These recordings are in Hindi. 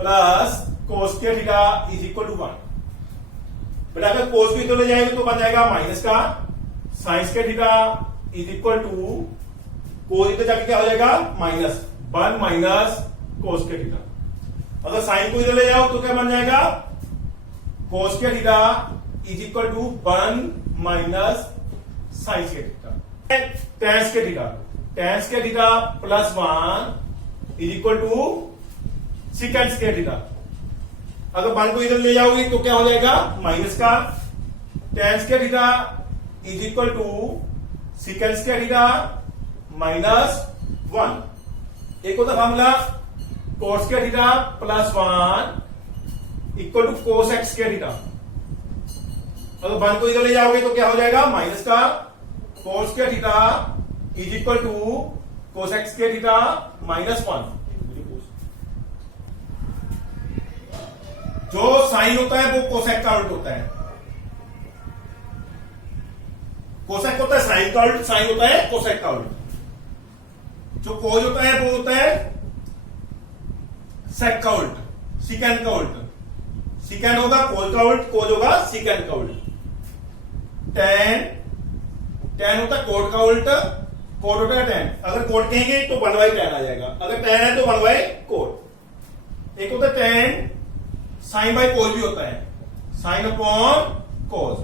प्लस कोस के थीटा इज इक्वल टू 1। बेटा अगर कोस को इधर ले जाएंगे तो बन जाएगा माइनस का साइंस के थीटा इज इक्वल टू कोस इधर जाके क्या हो जाएगा माइनस 1 माइनस कोस के थीटा। अगर साइन को इधर ले जाओ तो क्या बन जाएगा कोस के theta is equal to 1 minus sines के थीटा। टेंस के theta plus 1 is equal to सिकेंड्स के थीटा। अगर 1 को इधर ले जाओगे तो क्या हो जाएगा माइनस का टेंस के थीटा इज इक्वल टू सिकेंड्स के थीटा माइनस 1। एक होता फॉर्मूला कोस के theta plus 1 equal to cos X के थीटा। अगर 1 को इधर ले जाओगे तो क्या हो जाएगा माइनस का कोस के theta is equal to cos X के थीटा माइनस 1। जो साइन होता है वो कोसेक का उल्ट होता है। कोसेक होता है साइन का उल्ट, साइन होता है कोसेक का उल्ट। जो कोज होता है वो होता है सेक का उल्ट, सिकेंड का उल्ट। सिकेंड होगा कोज का उल्ट, कोज होगा सिकेंड का उल्ट। टेन होता है कोट का उल्ट, कोट होता है टेन। अगर कोट कहेंगे तो 1/10 आ जाएगा, अगर टेन है तो 1/कोट। एक होता है टेन साइन बाय कोज भी होता है, साइन अपॉन कोज।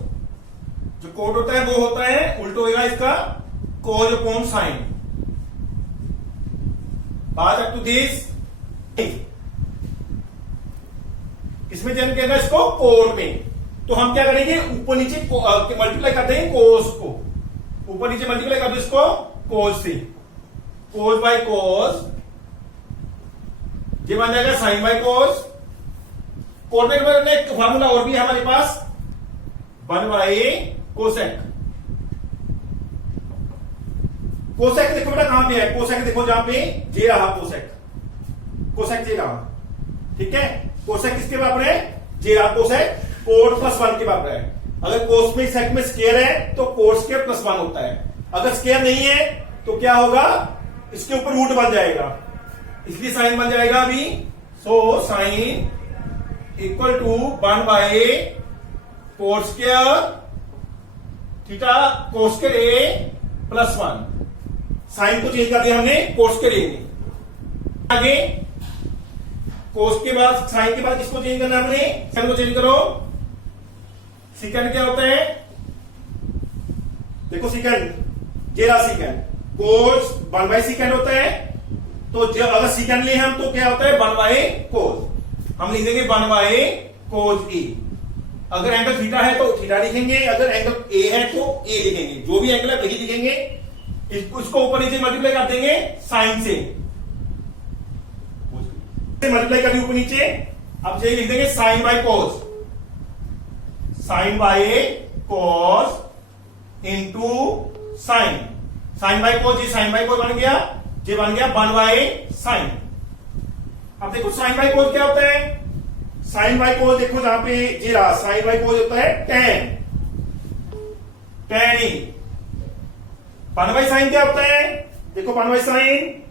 जो कोट होता है वो होता है उल्ट होगा इसका कोज अपॉन साइन। बात अप टू दिस किसमें चेंज करेगा इसको कोट में। तो हम क्या करेंगे ऊपर नीचे मल्टीप्लाई कर देंगे कोस को, ऊपर नीचे मल्टीप्लाई कर दो इसको कोस से। कोस बाय कोस ये बन जाएगा साइन बाय कोस। कोट में एक फॉर्मूला और भी है हमारे पास 1 कोसेक। कोसेक देखो बेटा कहां पे है, कोसेक देखो जहां पे जे रहा कोसेक, कोसेक जे रहा, ठीक है। कोसेक किसके बराबर है जे रहा कोसेक कोट प्लस 1 के बराबर है। अगर कोस में सेक में स्केयर है तो कोट स्केयर प्लस 1 होता है। अगर स्केयर नहीं है तो क्या होगा इसके ऊपर रूट बन जाएगा, इसलिए साइन बन जाएगा अभी। So sine equal to 1 cot square theta cos square A plus 1। Sign को चेंज कर दिया हमने कोस स्केयर ए में। आगे कोस के बाद साइन के बाद किसको चेंज करना है हमने, सेकंड को चेंज करो। सेकंड क्या होता है देखो, सेकंड जे रहा सेकंड कोस 1 सेकंड होता है। तो जब अगर सेकंड लिए हम तो क्या होता है 1 कोस, हम लिख देंगे 1 कोस ए। अगर एंगल थीटा है तो थीटा लिखेंगे, अगर एंगल ए है तो ए लिखेंगे, जो भी एंगल है वही लिखेंगे। इसको ऊपर नीचे मल्टीप्लाई कर देंगे साइन से, मल्टीप्लाई कर ऊपर नीचे। अब यही लिख देंगे sine by cos, sine by cos into sine. Sine by cos, ये साइन बाय कोस बन गया, ये बन गया 1 साइन। अब देखो साइन बाय कोस क्या होता है, साइन बाय कोस देखो जहां पे ये रहा साइन बाय कोस होता है टेन, टेन ई। 1 साइन क्या होता है देखो, 1 साइन,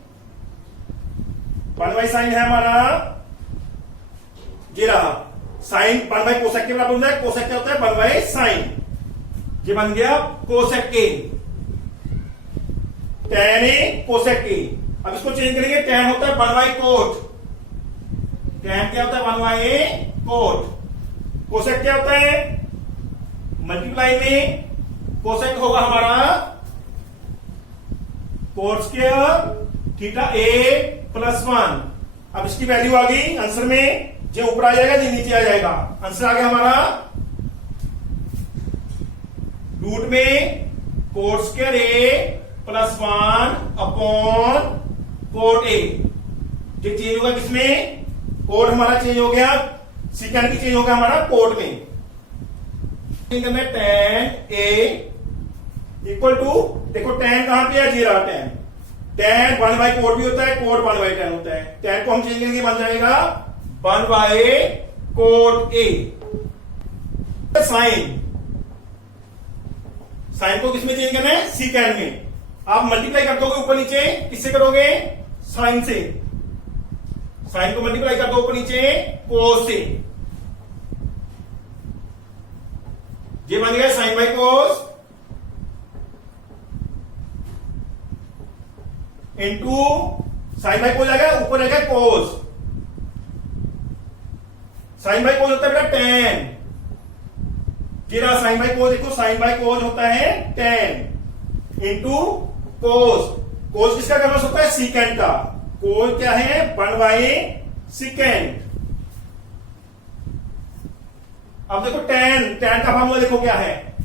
1 साइन है हमारा ये रहा साइन 1 कोसेक के बराबर होता है। कोसेक क्या होता है 1 साइन, ये बन गया कोसेक के, टेन ए कोसेक के। अब इसको चेंज करेंगे, टेन होता है 1 कोट, टेन क्या होता है 1 कोट। कोसेक क्या होता है मल्टीप्लाई में कोसेक होगा हमारा कोट स्क्वायर थीटा ए प्लस 1। अब इसकी वैल्यू आ गई आंसर में, जो ऊपर आ जाएगा जो नीचे आ जाएगा। आंसर आ गया हमारा रूट में coat square A plus 1 upon cot A. ये चेंज होगा किसमें, कोट हमारा चेंज हो गया, सेकंड की चेंज होगा हमारा कोट में। टेन ए इक्वल टू देखो टेन कहां पे है जी रहा टेन, टेन 1 कोट भी होता है, कोट 1/10 होता है। टेन को हम चेंज करेंगे बन जाएगा 1 कोट ए। साइन, साइन को किसमें चेंज करना है सीकेंड में। आप मल्टीप्लाई कर दोगे ऊपर नीचे, किससे करोगे साइन से। साइन को मल्टीप्लाई कर दो ऊपर नीचे कोस से, ये बन गया sine by cos into sine by cos आ गया, ऊपर आ गया कोस। साइन बाई कोस होता है बेटा टेन, ये रहा साइन बाई कोस, देखो साइन बाई कोस होता है टेन इंटू कोस। कोस किसका कन्वर्स होता है? सीकेंड का। कोस क्या है? 1 सीकेंड। अब देखो टेन, टेन का फॉर्मूला देखो क्या है,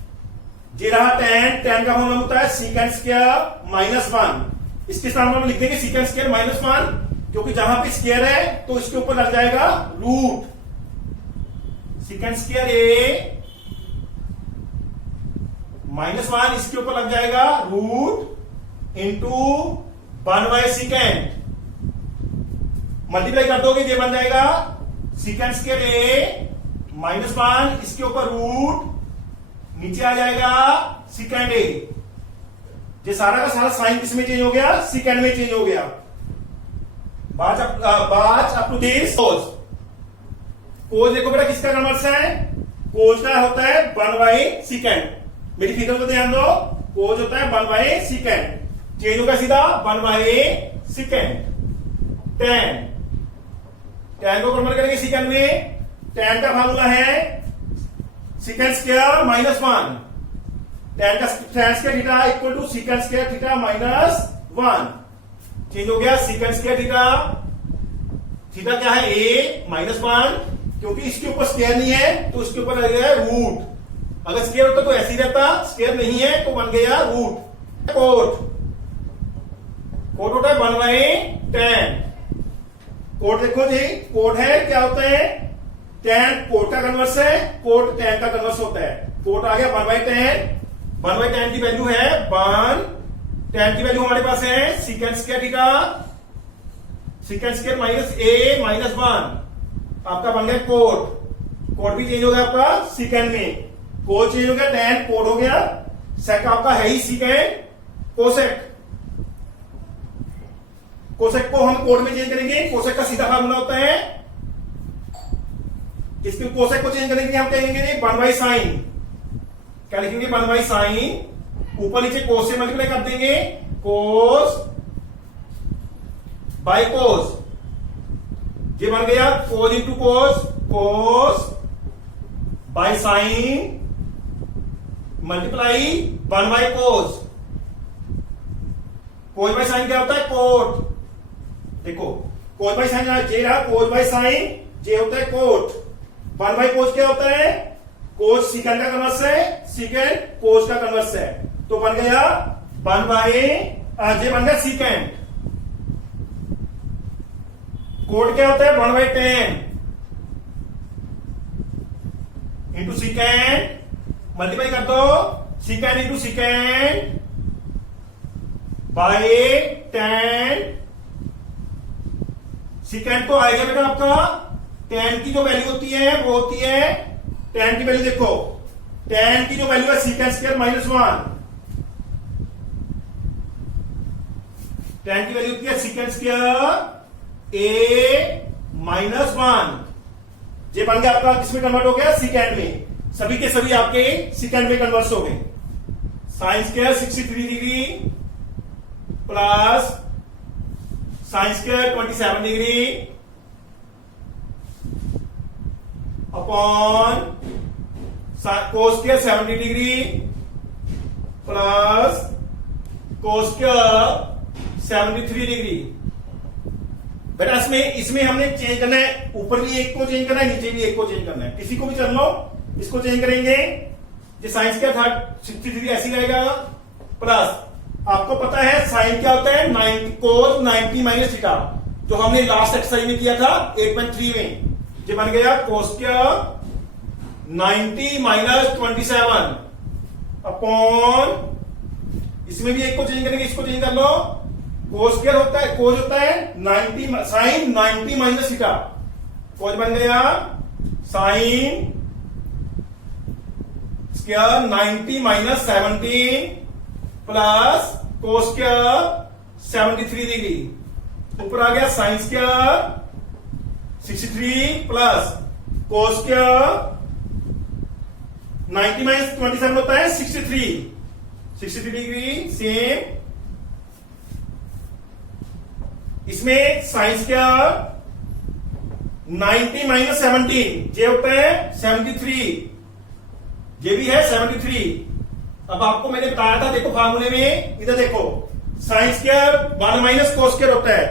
ये रहा टेन, टेन का फॉर्मूला होता है सीकेंड स्क्वायर माइनस 1। इसके सामने हम लिख देंगे सीकेंड स्क्वायर माइनस 1, क्योंकि जहां पे स्क्वायर है तो इसके ऊपर लग जाएगा root. Secant square A minus 1, इसके ऊपर लग जाएगा रूट इंटू 1 सीकेंड। मल्टीप्लाई कर दोगे ये बन जाएगा सीकेंड स्क्वायर ए माइनस 1, इसके ऊपर रूट, नीचे आ जाएगा सीकेंड ए। ये सारा का सारा साइन किस में चेंज हो गया? सीकेंड में चेंज हो गया। बात अप टू दिस कोस। कोस देखो बेटा किसका कन्वर्स है? कोस का होता है 1 सीकेंड। मेरी फिगर को ध्यान दो, कोस होता है 1 सीकेंड, चेंज होगा सीधा 1 सीकेंड। टेन, टेन को कन्वर्ट करेंगे सीकेंड में, टेन का फार्मूला है सीकेंड स्क्वायर माइनस 1। टेन का tan square theta equal to secant square theta minus 1। Change हो गया सीकेंड स्क्वायर थीटा, थीटा क्या है? ए माइनस 1, क्योंकि इसके ऊपर स्क्वायर नहीं है तो इसके ऊपर लग गया रूट। अगर स्क्वायर होता तो ऐसे ही रहता, स्क्वायर नहीं है तो बन गया रूट। कोट, कोट होता है 1/10। कोट देखो जी, कोट है क्या होता है? टेन कोट का कन्वर्स है, कोट टेन का कन्वर्स होता है। कोट आ गया 1/10, 1/10 की वैल्यू है 1, टेन की वैल्यू हमारे पास है सीकेंड square theta, second square minus A minus 1, आपका बन गया कोट। कोट भी चेंज हो गया आपका सीकेंड में, कोट चेंज हो गया, टेन कोट हो गया, सेक आपका है ही सीकेंड, कोसेक। कोसेक को हम कोड में चेंज करेंगे, कोसेक का सीधा फार्मूला होता है, इसके कोसेक को चेंज करेंगे हम कहेंगे 1 साइन। क्या लिखेंगे? 1 साइन, ऊपर नीचे कोस से मल्टीप्लाई कर देंगे, कोस बाय कोस, ये बन गया cos into cos, cos by sine multiply 1 cos. Cos by sine क्या होता है? कोट। देखो कोस बाय साइन जे रहा, कोस बाय साइन जे होता है कोट। 1 कोस क्या होता है? कोस सीकेंड का कन्वर्स है, सीकेंड कोस का कन्वर्स है, तो बन गया 1 जे बन गया सीकेंड। कोट क्या होता है? 1/10 इंटू सीकेंड, मल्टीप्लाई कर दो, सीकेंड इंटू सीकेंड बाय 10। सीकेंड तो आएगा बेटा आपका 10 की जो वैल्यू होती है वो होती है 10 की वैल्यू देखो, 10 की जो वैल्यू है सीकेंड स्क्वायर माइनस 1, 10 की वैल्यू होती है सीकेंड स्क्वायर ए माइनस 1। ये बन गया आपका किसमें कन्वर्ट हो गया? सीकेंड में। सभी के सभी आपके सीकेंड में कन्वर्ट हो गए। Sine square 63 degree plus sine square 27 degree upon cos square 70 degree plus cos square 73 degree. बेटा इसमें हमने चेंज करना है, ऊपर भी एक को चेंज करना है, नीचे भी एक को चेंज करना है, किसी को भी चल लो, इसको चेंज करेंगे, ये साइन स्क्वायर 60 डिग्री ऐसी रहेगा, प्लस आपको पता है साइन क्या होता है? 90 कोस 90 माइनस थीटा, जो हमने लास्ट एक्सरसाइज में किया था 8.3 में। ये बन गया कोस स्क्वायर 90 माइनस 27 अपॉन, इसमें भी एक को चेंज करेंगे, इसको चेंज कर लो, कोस स्क्वायर होता है, कोस होता है 90 साइन 90 माइनस थीटा, कोस बन गया sine square 90 minus 17 plus cos square 73 degree, ऊपर आ गया sine square 63 plus cos square 90 minus 27 होता है 63 डिग्री सेम। इसमें साइन स्क्वायर 90 माइनस 17 ये होता है 73, ये भी है 73। अब आपको मैंने बताया था, देखो फार्मूले में, इधर देखो, sine square 1 minus cos square होता है।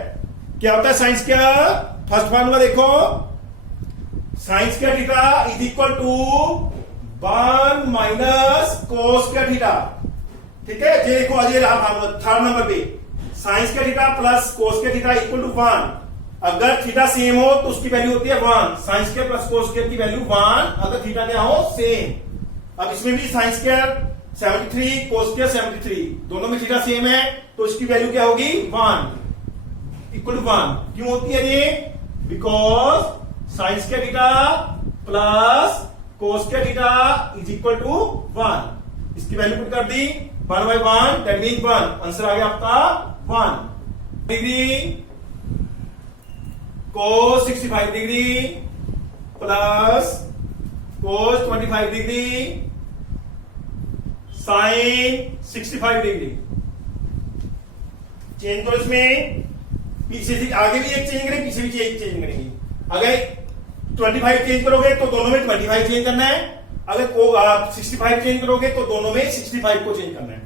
क्या होता है साइन स्क्वायर? फर्स्ट फार्मूला देखो, sine square theta is equal to 1 minus cos square theta. ठीक है, ये देखो, ये रहा फार्मूला थर्ड नंबर पे, sine square theta plus cos square theta equal to 1। अगर थीटा सेम हो तो उसकी वैल्यू होती है 1। Sign square plus cos square की वैल्यू 1 अगर थीटा क्या हो सेम। अब इसमें भी साइन स्क्वायर 73 कोस स्क्वायर 73, दोनों में थीटा सेम है तो इसकी वैल्यू क्या होगी 1 इक्वल टू 1। क्यों होती है ये? Because sine square theta plus cos square theta is equal to 1। इसकी वैल्यू पुट कर दी 1 बाई 1 दैट मीन 1। आंसर आ गया आपका 1 degree cos 65 degree plus cos 25 degree sine 65 degree. Change करो इसमें, पीछे से आगे भी एक चेंज करेंगे, पीछे भी चेंज करेंगे। अगर 25 चेंज करोगे तो दोनों में 25 चेंज करना है, अगर 65 चेंज करोगे तो दोनों में 65 को चेंज करना है।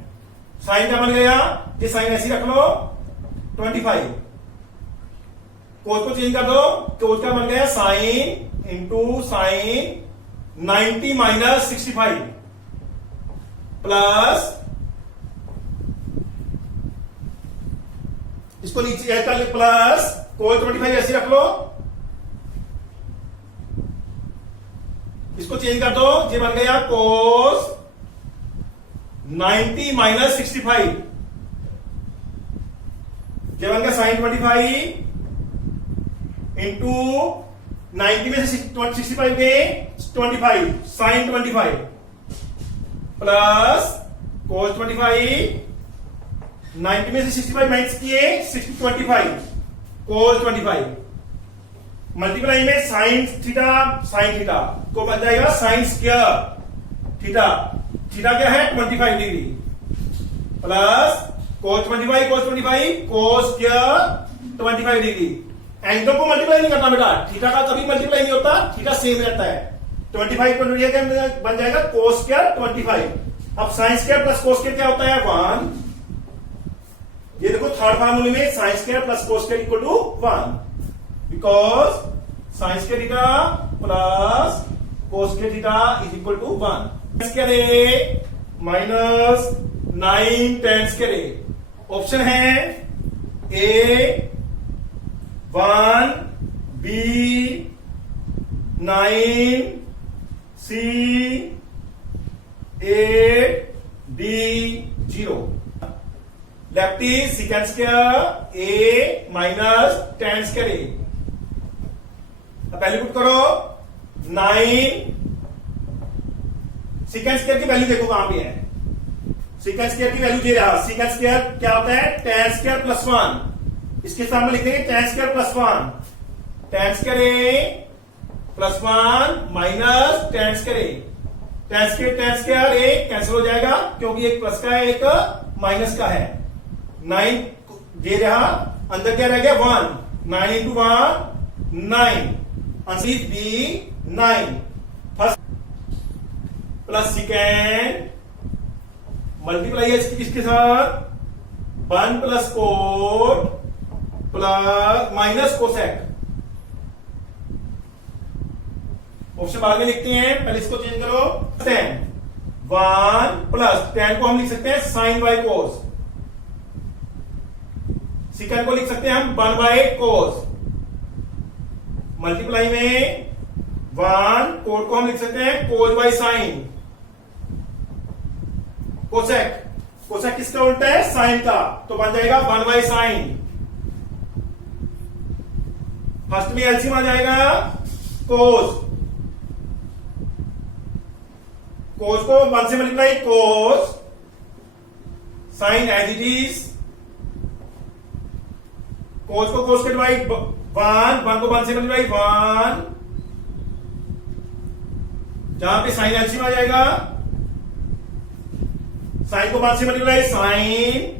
साइन क्या बन गया? ये साइन ऐसी रख लो 25, कोस को चेंज कर दो, कोस क्या बन गया? Sine into sine 90 minus 65 plus, इसको नीचे ऐड कर ले, प्लस कोस 25 ऐसे रख लो, इसको चेंज कर दो, ये बन गया कोस 90 माइनस 65, ये बन गया साइन 25 इंटू 90 में से 65 गए 25 साइन 25 प्लस कोस 25, 90 में से 65 माइनस किए 25 कोस 25 मल्टीप्लाई में साइन थीटा को बन जाएगा साइन स्क्वायर थीटा। थीटा क्या है? 25 डिग्री प्लस कोस 25 कोस स्क्वायर 25 डिग्री। एंगल को मल्टीप्लाई नहीं करना बेटा, थीटा का कभी मल्टीप्लाई नहीं होता, थीटा सेम रहता है। 25 बन जाएगा कोस स्क्वायर 25। अब sine square plus cos square क्या होता है? 1। ये देखो थर्ड फार्मूले में sine square plus cos square equal to 1 because sine square theta plus cos square theta is equal to 1। Square A minus 9 tan square A. Option है A 1 B 9 C 8 D 0। Left is second square A minus tan square A. पहले पुट करो 9, सेकंड स्क्वायर की वैल्यू देखो कहां पे है। सेकंड स्क्वायर की वैल्यू दे रहा, सेकंड स्क्वायर क्या होता है? tan square plus 1। इसके सामने लिख देंगे tan square plus 1, tan square A plus 1 minus tan square A. tan square A cancel हो जाएगा क्योंकि एक प्लस का है एक माइनस का है। 9 दे रहा, अंदर क्या रह गया? 1। 9 into 1 9, answer is B 9। First plus second multiply है इसके साथ 1 plus cot plus minus cosec. Option बाद में लिखते हैं, पहले इसको चेंज करो। 1 प्लस 10 को हम लिख सकते हैं साइन बाय कोस, सेकंड को लिख सकते हैं हम 1 बाय कोस। मल्टीप्लाई में 1 कोट को हम लिख सकते हैं कोस बाय साइन। कोसेक किसका उल्टा है? साइन का, तो बन जाएगा 1 बाय साइन। फर्स्ट में एलसीएम आ जाएगा कोस को 1 से multiply cos sine as it is. Cos को कोस के डिवाइड वन को 1 से मल्टीप्लाई 1, जहां पे साइन एलसीएम आ जाएगा, साइन को 1 से multiply sine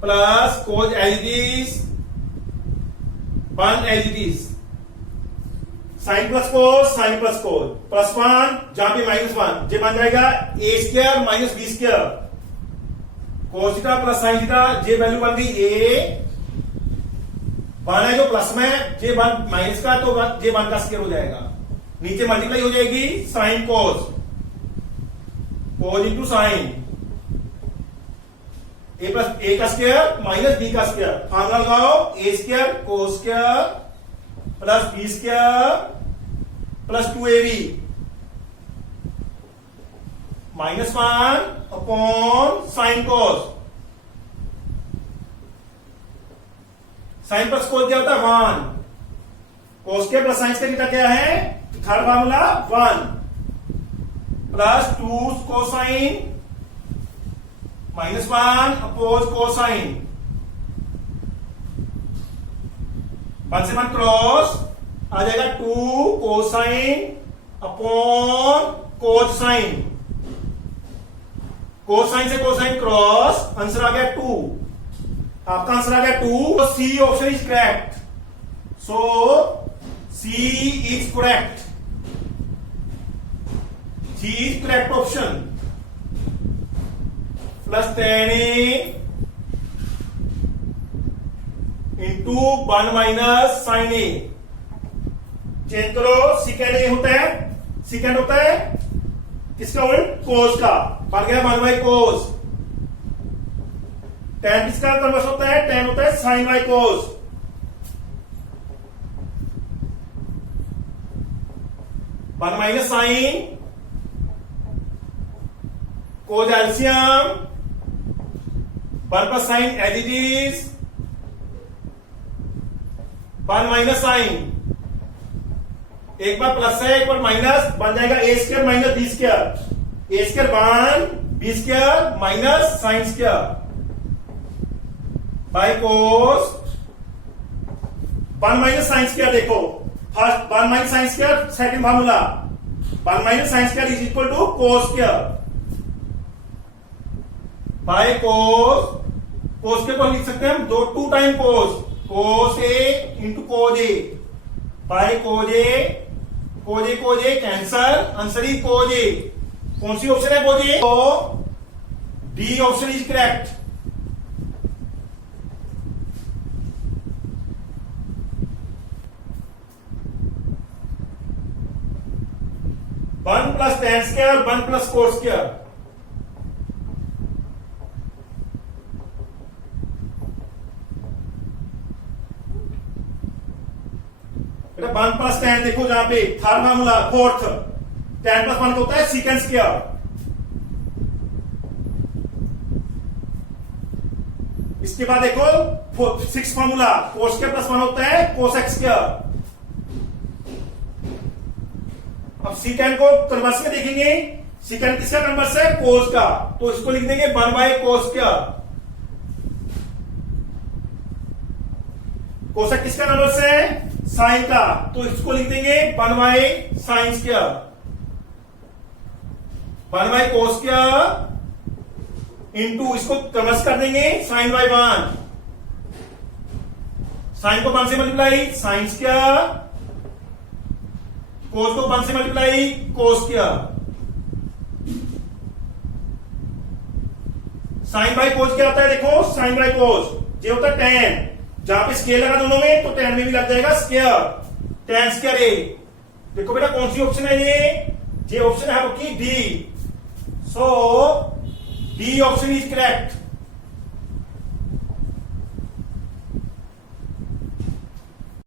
plus cos as it is 1 as it is, sine plus cos plus 1, जहां पे -1 जे बन जाएगा A square minus B square, cos theta plus sine theta, जे वैल्यू बन गई ए, 1 है जो प्लस में, जे 1 माइनस का, तो जे 1 का स्क्वायर हो जाएगा, नीचे मल्टीप्लाई हो जाएगी sine cos into sine, A plus A का स्क्वायर माइनस बी का स्क्वायर, फार्मूला लगाओ A square cos square plus B square plus 2ab -1 upon sine cos, sine plus cos क्या होता है 1, कोस के प्लस साइन का थीटा क्या है, थर्ड फार्मूला 1 प्लस 2 कोसाइन -1 अपोज कोसाइन, 1 से 1 क्रॉस आ जाएगा 2 कोसाइन अपॉन कोसाइन, कोसाइन से कोसाइन क्रॉस, आंसर आ गया 2, आपका आंसर आ गया 2, तो C option is correct, so C is correct, C is correct option, plus 10a into 1 minus sine A, change करो, सेकेंड ए होता है, सेकेंड होता है किसका उल्ट, कोस का, बन गया 1 बाई कोस, tan किसका कन्वर्स होता है, tan होता है sine by cos, 1 minus sine cos LCM 1 plus sine as it is 1 minus sine, एक बार प्लस है एक बार माइनस, बन जाएगा A square minus B square, A square 1 B square minus sine square by cos 1 minus sine square, देखो first 1 minus sine square, second formula 1 minus sine square is equal to cos square by cos, cos के को लिख सकते हैं हम 2 time cos A into cos A by cos A cancel, answer is cos A, कौन सी ऑप्शन है कोज ए, तो D option is correct, one plus tan square 1 plus cos square, बेटा 1 प्लस tan, देखो जहां पे third formula fourth, tan plus 1 होता है सीकेंड स्क्वायर, इसके बाद देखो 6 फार्मूला कोस स्क्वायर प्लस 1 होता है कोसेक स्क्वायर, अब सीकेंड को कन्वर्स में देखेंगे, सीकेंड किसका कन्वर्स है, कोस का, तो इसको लिख देंगे 1 बाय कोस स्क्वायर, कोसेक किसका कन्वर्स है, साइन का, तो इसको लिख देंगे 1 by sign square, 1 by cos square into इसको कन्वर्स कर देंगे साइन बाय 1, साइन को 1 से मल्टीप्लाई साइन स्क्वायर, कोस को 1 से multiply cos square, sine by cos क्या होता है, देखो साइन बाय कोस, ये होता है tan, जहां पे स्केल लगा दोनों में तो tan में भी लग जाएगा स्क्वायर, tan स्क्वायर ए, देखो बेटा कौन सी ऑप्शन है ये ऑप्शन है आपकी D, so D option is correct,